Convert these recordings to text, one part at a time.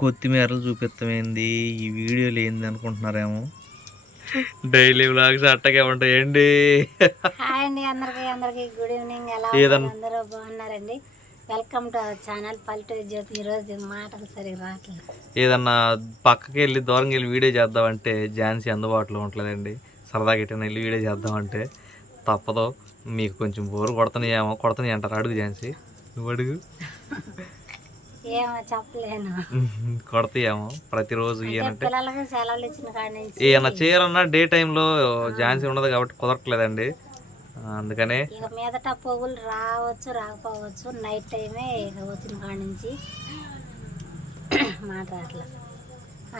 కొత్తిమీరలు చూపిస్తామేంది ఈ వీడియోలు ఏంది అనుకుంటున్నారేమో. డైలీ వ్లాగ్స్ అట్టగే ఉంటాయండి హాయ్ అండి అందరికి అందరికి గుడ్ ఈవినింగ్. ఎలా? అందరూ బాగున్నారండి? వెల్కమ్ టు అవర్ ఛానల్ పల్లెటూరు జ్యోతి. ఈరోజు మాటలు సరిగా రావట్లేదు. ఏదన్నా పక్కకి వెళ్ళి దూరంగా వెళ్ళి వీడియో చేద్దామంటే ఝాన్సీ అందుబాటులో ఉండలేదండి సరదాగా ఎటైనా వెళ్ళి వీడియో చేద్దామంటే తప్పదు. మీకు కొంచెం బోరు కొడతానేమో కొడతానే అంటారు. అడుగు ఝాన్సీ. నువ్వు అడుగు. ఏమో చెప్పలేను. కొడతాయేమో. ప్రతిరోజు ఈయనంటే పిల్లలకి సెలవులు ఇచ్చిన కాడి నుంచి. ఏమన్నా చేయాలన్నా డే టైంలో ఝాన్సీ ఉండదు కాబట్టి కుదరట్లేదండి. అందుకనే ఇక మీదట పొగులు రావచ్చు రాకపోవచ్చు. నైట్ టైమే ఇక వచ్చిన కాడి నుంచి. మాట్లాడలేదు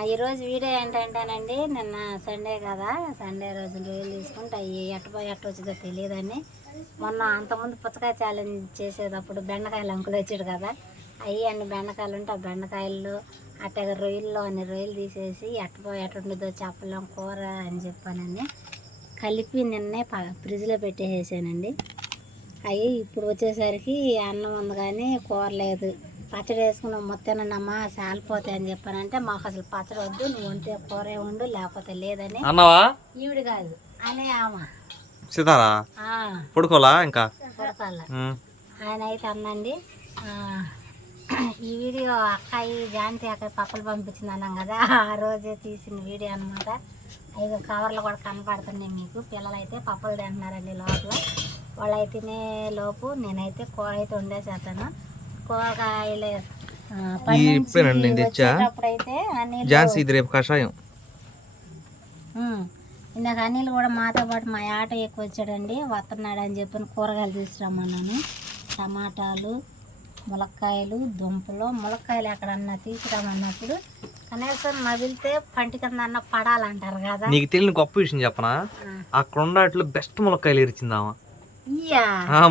ఈరోజు వీడియో ఏంటంటేనండి నిన్న సండే కదా. సండే రోజు రీల్ తీసుకుంటే అవి ఎట్ట పోయి ఎట్ట వచ్చిందో తెలియదని మొన్న అంతకుముందు పుచ్చకాయ ఛాలెంజ్ చేసేటప్పుడు బెండకాయలు అంకులు వచ్చాడు కదా. అవి అన్ని బెండకాయలు ఉంటే ఆ బెండకాయలు అట్టగా రొయ్యల్లో అన్ని రొయ్యలు తీసేసి ఎట్ట పోయి ఎట్ట ఉంటుందో చెప్పలేం కూర అని చెప్పానని కలిపి నిన్నే ప- ఫ్రిడ్జ్లో పెట్టేసేసానండి. అవి ఇప్పుడు వచ్చేసరికి అన్నం ఉంది కానీ కూర లేదు. పచ్చడి వేసుకున్నాం మొత్తం అమ్మా సాలిపోతాయి అని చెప్పానంటే మాకు అసలు పచ్చడి వద్దు నువ్వు వంటే కూర ఉండు లేకపోతే లేదని అన్నావా? ఈవిడ కాదు అనే ఆమె. సితారా? ఆ, పడుకోలా ఇంకా? పుడతాల ఉమ్. ఆయన అయితే అన్నండి ఆ, ఈ వీడియో అక్కాయి ఝాన్సీ అక్క పక్కలు పంపించింది అన్నాం కదా. ఆ రోజే తీసిన వీడియో అనమాట ఐదు కవర్లు కూడా కనపడుతున్నాయి మీకు. పిల్లలు అయితే పప్పులు తింటున్నారండి లోపల. వాళ్ళు తినే లోపు నేనైతే కూర అయితే వండేసేస్తాను. కూరగాయలు ఝాన్సీ ఇది రేపు కషాయం. ఉమ్. ఇందాక అనిల్ కూడా మాతో పాటు మా ఆట ఎక్కువ వచ్చాడండి. వస్తున్నాడు అని చెప్పి కూరగాయలు తీసుకురమ్మన్నాను. టమాటాలు ములక్కాయలు దుంపలు ములక్కాయలు ఎక్కడన్నా తీసుకురామన్నప్పుడు కనీసం నవిలితే పంటి కింద అన్న పడాలంటారు కదా. నీకు తెలియని గొప్ప విషయం చెప్పనా. అక్కడ ఉన్నట్లు బెస్ట్ ములక్కాయలు ఇరిచిందామా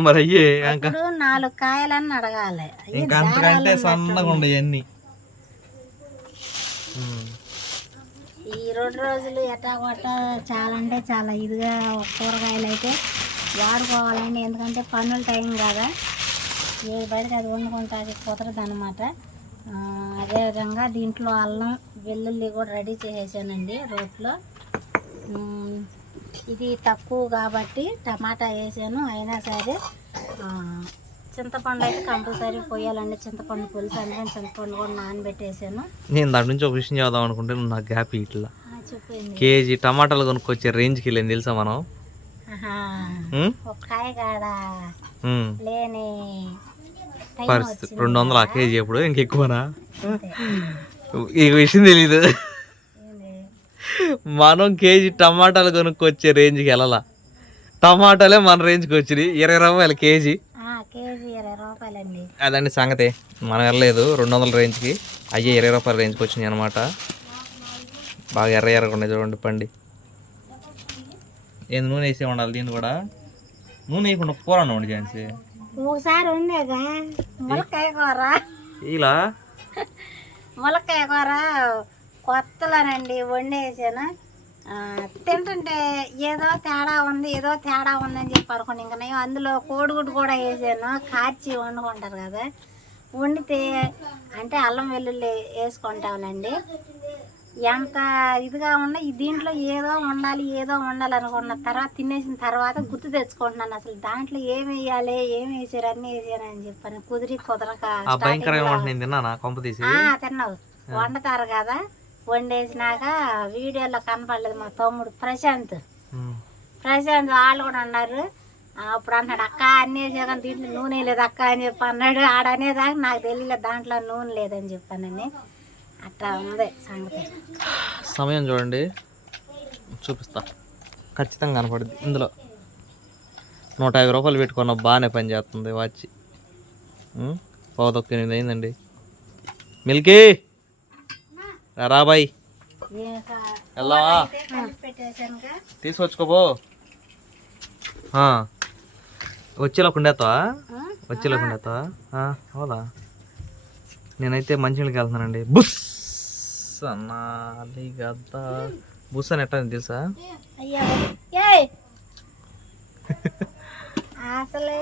మరి అయ్యే ఇప్పుడు నాలుగు కాయలని అడగాలి. ఇంకా అంతకంటే సన్నగా ఉండవు అన్ని ఈ రెండు రోజులు ఎట్టా కొట్ట చాలా అంటే చాలా ఇదిగా కూరగాయలు అయితే వాడుకోవాలండి. ఎందుకంటే పన్నుల టైం కదా. ఏది పడితే అది వండుకుంటుంది కుదరదు అనమాట అదేవిధంగా దీంట్లో అల్లం వెల్లుల్లి కూడా రెడీ చేసేసానండి రోట్లో. ఇది తక్కువ కాబట్టి టమాటా వేసాను. అయినా సరే చింతపండు అయితే కంపల్సరీ పోయాలండి. చింతపండు పులుసు అందుకని చింతపండు కూడా నానబెట్టేసాను. నేను దాని నుంచి ఒక విషయం చేద్దాం అనుకుంటే నాకు గ్యాప్ ఇట్లా. కేజీ టమాటాలు కొనుక్కొచ్చే రేంజ్కి వెళ్ళింది తెలుసా మనం? కాయ కాడ. లేని. పరిస్థితి రెండు వందలు ఆ కేజీ ఎప్పుడు? ఇంకెక్కువనా. ఈ విషయం తెలీదు? మనం కేజీ టమాటాలు కొనుక్కొచ్చే రేంజ్కి వెళ్ళాలా? టమాటాలే మన రేంజ్కి వచ్చినాయి. ఇరవై రూపాయలు కేజీ. అదండి సంగతి. మనం వెళ్ళలేదు రెండు వందల రేంజ్కి. అయ్యే ఇరవై రూపాయల రేంజ్కి వచ్చినాయి అనమాట బాగా ఎర్ర ఉన్నాయి చూడండి పండి. ఏంది నూనె వేసే ఉండాలి దీన్ని కూడా? నూనె వేయకుండా కూర ఉండి ఛాన్సీ ఒకసారి ఉండేగా ములక్కాయ కూర ఇలా? ములక్కాయ కూర కొత్తలోనండి వండేసాను. తింటుంటే ఏదో తేడా ఉంది ఏదో తేడా ఉందని చెప్పి అనుకోండి ఇంకా నేను అందులో కోడిగుడ్డు కూడా వేసాను. కార్చి వండుకుంటారు కదా. వండితే అంటే అల్లం వెల్లుల్లి వేసుకుంటానండి ఎంత ఇదిగా ఉన్న ఈ దీంట్లో ఏదో ఉండాలి ఏదో ఉండాలి అనుకున్న తర్వాత తినేసిన తర్వాత గుర్తు తెచ్చుకుంటున్నాను. అసలు దాంట్లో ఏం వేయాలి ఏం వేసారు అన్నీ వేసారు అని చెప్పాను. కుదిరి కుదరక తిన్నావు. వండుతారు కదా వండేసినాక వీడియోలో కనపడలేదు మా తమ్ముడు ప్రశాంత్. ప్రశాంత్ వాళ్ళు కూడా అన్నారు ఆ, అప్పుడు అన్నాడు అక్క అన్నీ కానీ దీంట్లో నూనె లేదు అక్క అని చెప్పి అన్నాడు. ఆడ అనేదాకా నాకు తెలియలేదు దాంట్లో నూనె లేదని చెప్పానని. అట్లా ఉంది సంగతి. సమయం చూడండి. చూపిస్తా. ఖచ్చితంగా కనపడుద్ది. ఇందులో నూట యాభై రూపాయలు పెట్టుకున్న బాగానే పని చేస్తుంది వాచ్. పావుతొక్క ఎనిమిది అయిందండి. మిల్కీ! రాబాయ్ తీసుకొచ్చుకోపో ఆ. వచ్చేలోకి ఉండేస్తావా? వచ్చేలోకి ఉండేస్తావా అవుదా నేనైతే మంచినీళ్ళకి వెళ్తున్నానండి. బుస్! గద్ద బుస్ అని ఎట్టా తెలుసా? అసలే.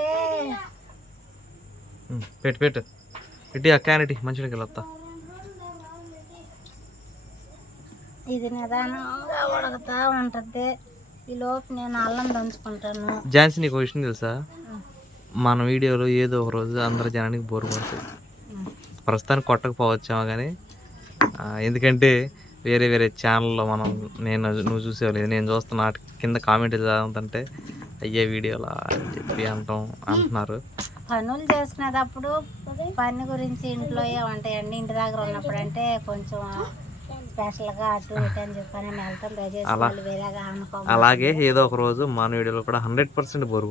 పెట్టు పెట్టు. ఇటు ఆ క్యాన్ ఇటు మంచినీళ్ళకి వెళ్ళొస్తా ఇది నిదానంగా ఉడకతా ఉంటుంది. ఈ లోపు నేను అల్లం దంచుకుంటాను. ఝాన్సీ నీకు విషయం తెలుసా? మన వీడియోలో ఏదో ఒక రోజు అందరి జనానికి బోర్ కొడుతుంది. ప్రస్తుతానికి కొట్టకపోవచ్చామో కానీ ఎందుకంటే వేరే వేరే ఛానల్లో మనం నేను నువ్వు చూసేవాళ్ళు నేను చూస్తున్న వాటి కింద కామెంట్ చదువుతుంటే అయ్యే వీడియోలా అని చెప్పి అంటాం అంటున్నారు. పనులు చేసుకునేటప్పుడు పని గురించి ఇంట్లో ఉంటాయండి ఇంటి దగ్గర ఉన్నప్పుడు అంటే కొంచెం స్పెషల్గా అటు ఇటు అని చెప్పని మేము వెళ్తాం దయచేసి అలా- వాళ్ళు వేరేగా అనుకో అలాగే ఏదో ఒక రోజు మన వీడియోలో కూడా హండ్రెడ్ పర్సెంట్ బోర్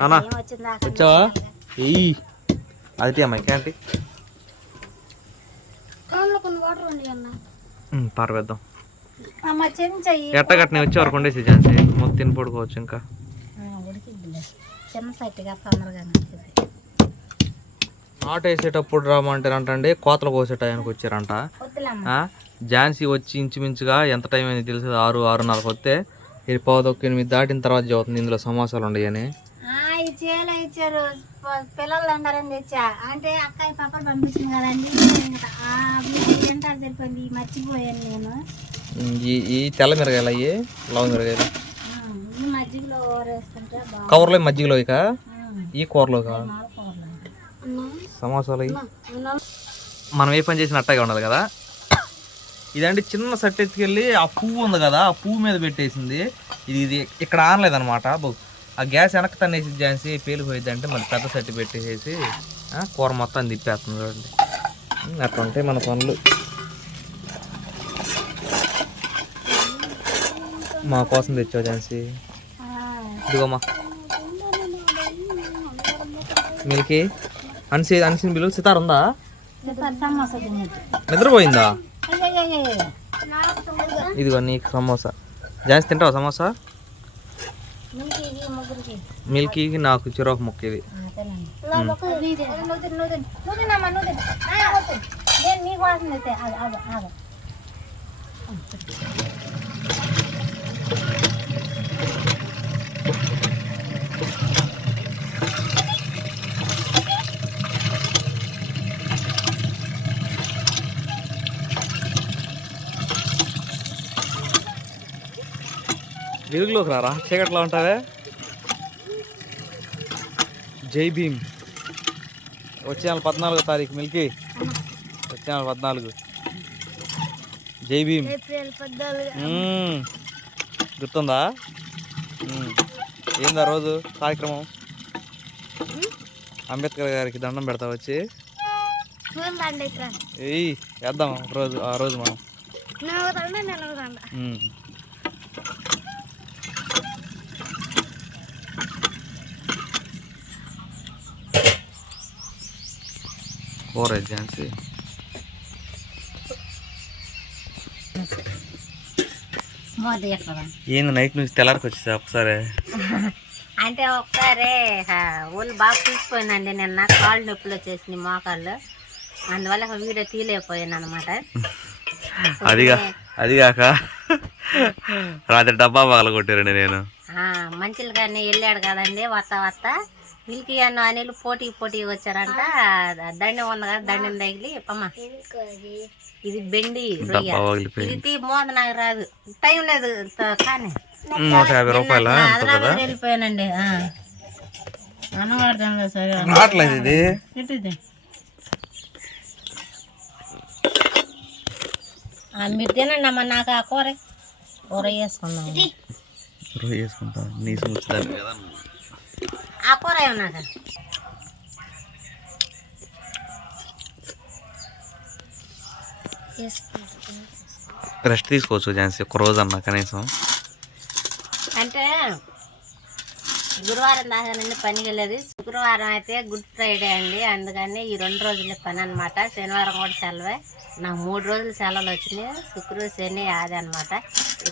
అన్నా. వచ్చావా ఎయ్యి అది అమ్మాయి క్యాంటీ పారవేద్దాం. అమ్మ చెంచయ్యి ఎట్టగట్టనే వచ్చే వరకు ఉండేసి ఝాన్సీ మొత్తం తిని పడుకోవచ్చు ఇంకా. నాటు వేసేటప్పుడు రామంటారంటండి కోతలు కోసే టైంకి వచ్చారంట. ఝాన్సీ వచ్చి ఇంచుమించుగా ఎంత టైం అయింది తెలుసు ఆరు ఆరున్నరకు వస్తే ఇది పావుదొక్క ఎనిమిది దాటిన తర్వాత చదువుతుంది ఇందులో సమోసాలు ఉన్నాయని పిల్లలు అంటారని తెచ్చా. అంటే అక్కయ్య పాపలు పంపించింది కదండి. సరిపోయింది? ఈ మర్చిపోయాను నేను. ఈ ఈ తెల్ల మిరగాయలు అయ్యి? లవ మిరగాయలు? ఈ మజ్జిగలో కవర్లో మజ్జిగలో ఇక? ఈ కూరలో సమోసాలు మనం ఏ పని చేసిన అట్టగా ఉండాలి కదా? ఇదంటే చిన్న సెట్ ఎత్తుకెళ్ళి ఆ పువ్వు ఉంది కదా ఆ పువ్వు మీద పెట్టేసింది. ఇది ఇది ఇక్కడ ఆనలేదన్నమాట. బు ఆ గ్యాస్ వెనక్కి తన్నేసి జాన్సి పేలిపోయింది అంటే మళ్ళీ పెద్ద సట్టి పెట్టేసేసి కూర మొత్తం తిప్పేస్తుంది చూడండి. అట్లా ఉంటాయి మన పనులు. మా కోసం తెచ్చావు జాన్సి. ఇదిగోమా మిల్కీ అన్సి అన్సిన బిల్లు సితార్ ఉందా? నిద్రపోయిందా? ఇదిగో నీకు సమోసా జాన్సి తింటావా సమోసా మీకు ఈ ముగ్గురికి మిల్కీకి నాకు చిరొక ముక్క ఇది ఆ, తినండి. నువ్వు తిను, నువ్వు తిను, నువ్వు తిను. నువ్వు తినమ్మా, నువ్వు తిను. ఆ, వద్దు. నేను నీకు వాసన అయితే ఆగు ఆగు ఆగు వెలుగులోకి రారా? చీకట్లో ఉంటావే? జై భీమ్. వచ్చే నెల పద్నాలుగో తారీఖు మిల్కీ. వచ్చే నెల పద్నాలుగు. జై భీమ్. గుర్తుందా. ఏందా రోజు కార్యక్రమం? అంబేద్కర్ గారికి దండం పెడతా వచ్చి. ఏయ్ వేద్దాం రోజు ఆ రోజు మనం. మోదీ ఎక్కడ ఏంది నైట్ నుంచి తెల్లారికి వచ్చేసా ఒకసారి? అంటే ఒకసారి ఆ, ఒళ్ళు బాగా చూసిపోయిందండి నిన్న. కాళ్ళు నొప్పులు వచ్చేసినాయి మోకాళ్ళు. అందువల్ల ఒక వీడియో తీయలేకపోయాను అనమాట అదిగా అదిగాక రాత్రి డబ్బా పగల కొట్టారండి నేను మంచిలు కానీ వెళ్ళాడు కదండి వత్త వత్త. మిల్కీ అన్న అనిల్ పోటీ పోటీ వచ్చారంట. దండం ఉంది కదా దండం తగిలి పమ్మ ఇది బెండి ఇది తీ మోద నాకు రాదు. టైం లేదు కానీ. నూట యాభై రూపాయల? అంత కదా అదనా వెళ్ళిపోయానండి. కదా సరే. రావట్లేదు ఇది. మీరు తినండి అమ్మ నాకు ఆ కూర. కూర వేసుకుందాం. రోజు వేసుకుంటా నీ కదా ఆ కూర ఏమన్నా రెస్ట్ తీసుకోవచ్చు ఝాన్సీ. ఒక రోజు అన్న కనీసం. అంటే గురువారం దాకా నుండి పనికి వెళ్ళేది. శుక్రవారం అయితే గుడ్ ఫ్రైడే అండి. అందుకని ఈ రెండు రోజులు పని అనమాట శనివారం కూడా సెలవే. నాకు మూడు రోజులు సెలవులు వచ్చినాయి. శుక్ర శని ఆది అనమాట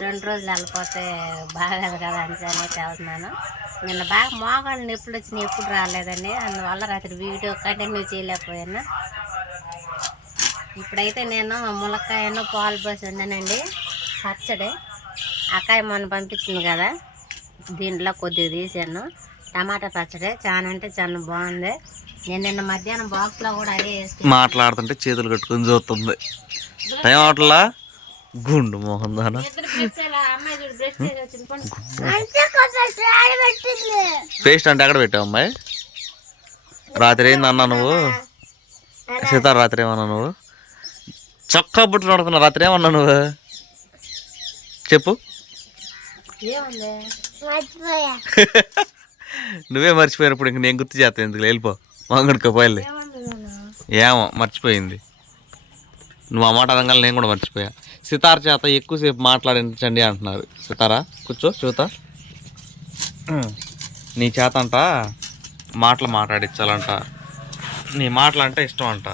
రెండు రోజులు వెళ్ళిపోతే బాగాలేదు కదా అని అనేసి వెళ్తున్నాను. నిన్న బాగా మోకాళ్ళు నొప్పులు వచ్చినాయి ఎప్పుడు రాలేదండి అందువల్ల రాత్రి వీడియో కంటిన్యూ చేయలేకపోయాను. ఇప్పుడైతే నేను ములక్కాయను పాలు పోసి ఉన్నానండి పచ్చడి. అక్కాయ మొన్న పంపించింది కదా. దీంట్లో కొద్దిగా తీసాను. టమాటా పచ్చడి. చాలా అంటే చాలా బాగుంది. నేను నిన్న మధ్యాహ్నం బాక్స్లో కూడా అదే మాట్లాడుతుంటే చేతులు కట్టుకొని చూస్తుంది. టైం అవట్లా గుండు మోహన్ దానా. పేస్ట్ అంటే ఎక్కడ పెట్టావు అమ్మాయి? రాత్రి ఏంది అన్నా నువ్వు? సీతార రాత్రి ఏమన్నా నువ్వు? చొక్కా బుట్టు నడుతున్నా రాత్రి ఏమన్నా నువ్వు? చెప్పు. ఏముంది? నువ్వే మర్చిపోయినప్పుడు ఇంక నేను గుర్తు చేస్తాను ఎందుకు వెళ్ళిపో. మంగడికి పోయలే. ఏమో మర్చిపోయింది. నువ్వు ఆ మాట అనగానే నేను కూడా మర్చిపోయా. సితార్ చేత ఎక్కువసేపు మాట్లాడించండి అంటున్నారు. సితారా కూర్చో చూత నీ చేత అంట మాటలు మాట్లాడించాలంట నీ మాటలు అంటే ఇష్టం అంట?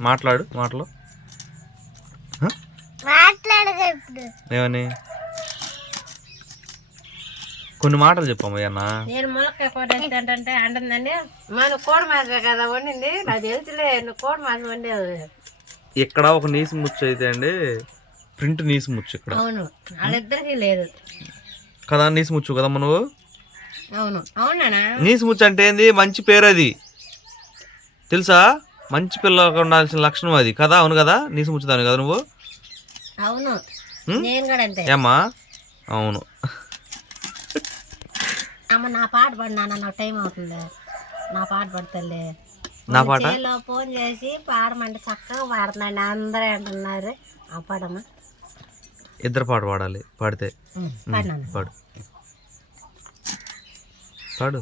మాట్లాడు మాటలు. ఏమని? కొన్ని మాటలు చెప్పమ్మయ్య అన్న నేను ములక్కాయ కూర అంటుందండి మన కోడి మాసే కదా వండింది నాకు తెలుసులే నువ్వు కోడి మాసం వండేది. ఇక్కడ ఒక నీసు ముచ్చు అయితే అండి ప్రింట్ నీసు ముచ్చు ఇక్కడ. అవును. వాళ్ళిద్దరికి లేదు. కదా నీసు ముచ్చు కదమ్మా నువ్వు? అవును. అవునా నీసు ముచ్చు అంటే ఏంది? మంచి పేరు అది. తెలుసా? మంచి పిల్లలకు ఉండాల్సిన లక్షణం అది. కదా? అవును కదా? నీసు ముచ్చుదాని కదా నువ్వు? అవును? నేను కూడా అంతే. ఏమ్మా? అవును. అమ్మ నా పాట పడినా నాకు టైం అవుతుంది. నా పాట పడతలే నా పాట? ఫోన్ చేసి పాడమంటే చక్కగా పాడుతున్నాండి. అందరూ అంటున్నారు. ఆ పాడమ్మా. ఇద్దరు పాట పాడాలి. పాడితే. పాడు. పాడు.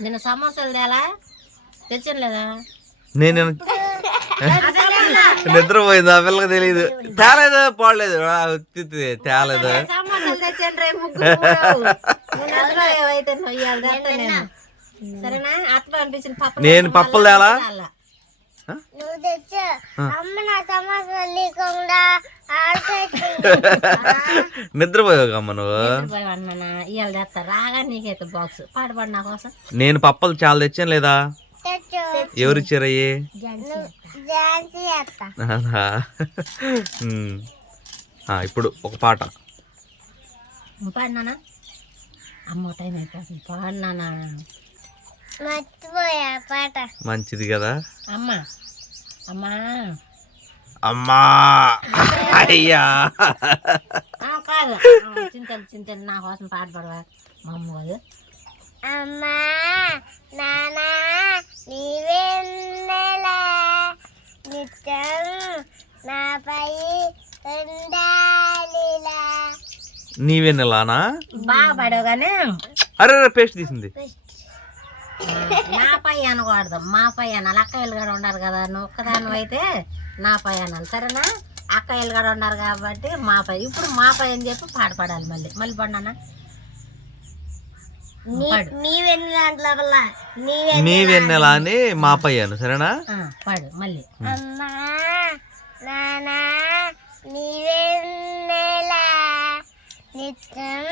నిన్న సమోసాలు తేలా? తెచ్చాను లేదా? నేను నిద్రపోయింది. ఆ పిల్లకి తెలియదు తేలేదు? పాడలేదు. తేలేదు? సరేనా? పప్పు నేను పప్పులు తేలా? అలా. నువ్వు తెచ్చు అమ్మ నా సమస్య లేకుండా నిద్రపోయావు అమ్మ నువ్వు? పోయి అన్నా ఇవాళ తెస్తా రాగా నీకైతే బాక్స్. పాట పాడు నా కోసం. నేను పప్పలు చాలా తెచ్చాను లేదా? ఎవరు ఇచ్చారయ్యి? ఇప్పుడు ఒక పాట. పాడినానా? అమ్మో టైం అయిపోతుంది. పాడినానా? మంచిది కదా? అమ్మ. అమ్మా. అమ్మా! అయ్యా! కాదు. చింతలు చింతలు నా కోసం పాట పాడవా? మా అమ్మ కాదు అమ్మా నానా నీవెన్నెలా నిత్యం నాపై ఉండాలిలా. నీవెన్నెలానా బాగా పాడావు కానీ అరే అరే పేస్ట్ తీసింది నా పై అనకూడదు మా పై అనాలి అక్కయ్యలు కూడా ఉన్నారు కదా నువ్వు ఒక్కదాని అయితే నా పై అనాలి సరేనా అక్కయ్యలు కూడా ఉన్నారు కాబట్టి మా పై ఇప్పుడు మా పై అని చెప్పి పాట పాడాలి మళ్ళీ. మళ్ళీ పడినానా పాడు. నీవెన్ని దాంట్లో వల్ల నీవే నీవెన్నెలా అని మాపయ్యాను సరేనా? పాడు మళ్ళీ. అమ్మా నానా నీవెన్నెలా నిత్యం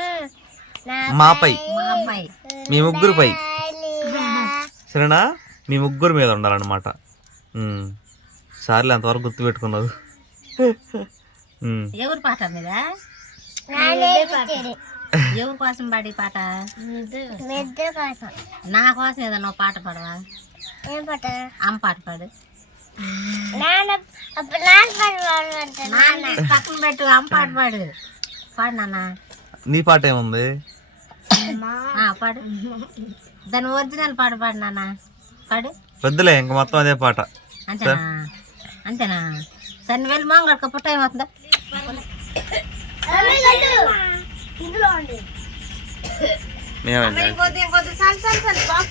నా మాపై. మా అమ్మాయి మీ ముగ్గురుపై. ఉండాలిలా. సరేనా? మీ ముగ్గురు మీద ఉండాలన్నమాట. సార్లే అంతవరకు గుర్తుపెట్టుకున్నావు. ఎవరి పాట మీద. ఎవరి కోసం పాడి పాట? నా కోసం ఏదన్నా పాట పాడవా? ఏం పాట? అమ్మ పాట పాడు. పక్కన పెట్టు అమ్మ పాట పాడు. పాడు నాన్న. నీ పాట ఏముంది? ఆ, పాడు. దాని ఒరిజినల్ పాడు పాడు నాన్న. పాడు. వద్దులే ఇంక మొత్తం అదే పాట. అంతేనా? అంతేనా? సన్ని వెళ్ళి మాంగడక ఏమవుతుందా?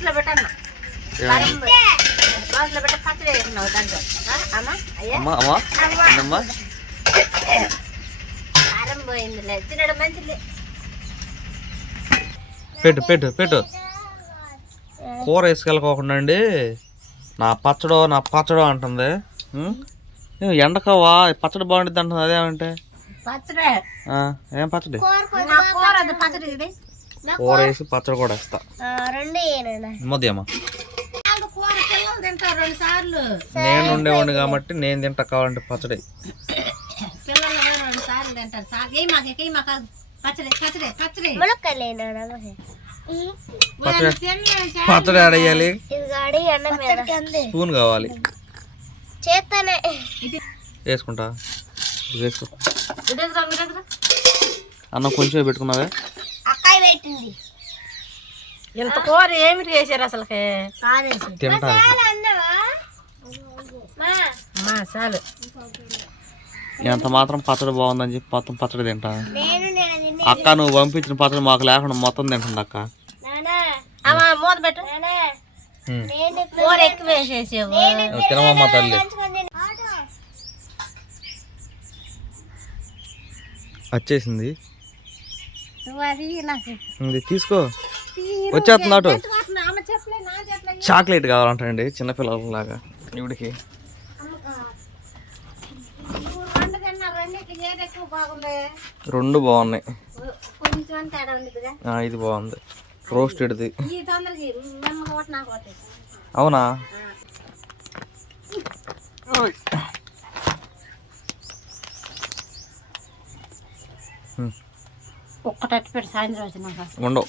లో పెట్టి మంచిది. పెట్టు పెట్టు పెట్టు. కూర వేసుకెళ్ళకోకుండా అండి నా పచ్చడో నా పచ్చడో అంటుంది. ఎండకవా? పచ్చడి బాగుంటుంది అంటుంది అదేమంటే? పచ్చడి. ఆ, ఏం పచ్చడి? నా కూర వేసి పచ్చడి కూడా వేస్తా. సార్లు. నేను ఉండేవాడిని కాబట్టి నేను తింటా కావాలంటే పచ్చడి. పిల్లలు రెండు సార్లు తింటారు. పచ్చడి పచ్చడి పచ్చడి. పచ్చడి మీద స్పూన్ కావాలి. వేసుకుంటా. ఇది వేసుకో. అన్నం కొంచెం పెట్టుకున్నావే? ఇంత కూర ఏమిటి చేశారు మా. చాలు ఎంత మాత్రం పచ్చడి బాగుందని చెప్పి మొత్తం పచ్చడి తింటా. అక్క నువ్వు పంపించిన పచ్చడి మాకు లేకుండా మొత్తం తింటుంది అక్క. మూత పెట్టు. కూర ఎక్కువ వేసేసావు. తినమమ్మా తల్లి వచ్చేసింది. ఇది తీసుకో. వచ్చేస్తుంది అటు చాక్లెట్ కావాలంటండి చిన్నపిల్లలలాగా ఇవిడికి రెండు తిన్నారు రెండింటికి ఏది ఎక్కువ బాగుంది రెండు బాగున్నాయి. కొంచెం తేడా ఉందిగా ఆ, ఇది బాగుంది. రోస్టెడ్ది. ఒకటి అవునా? ఒక్కటట్టు పెట్టి సాయంత్రం వచ్చినాక ఉండవు.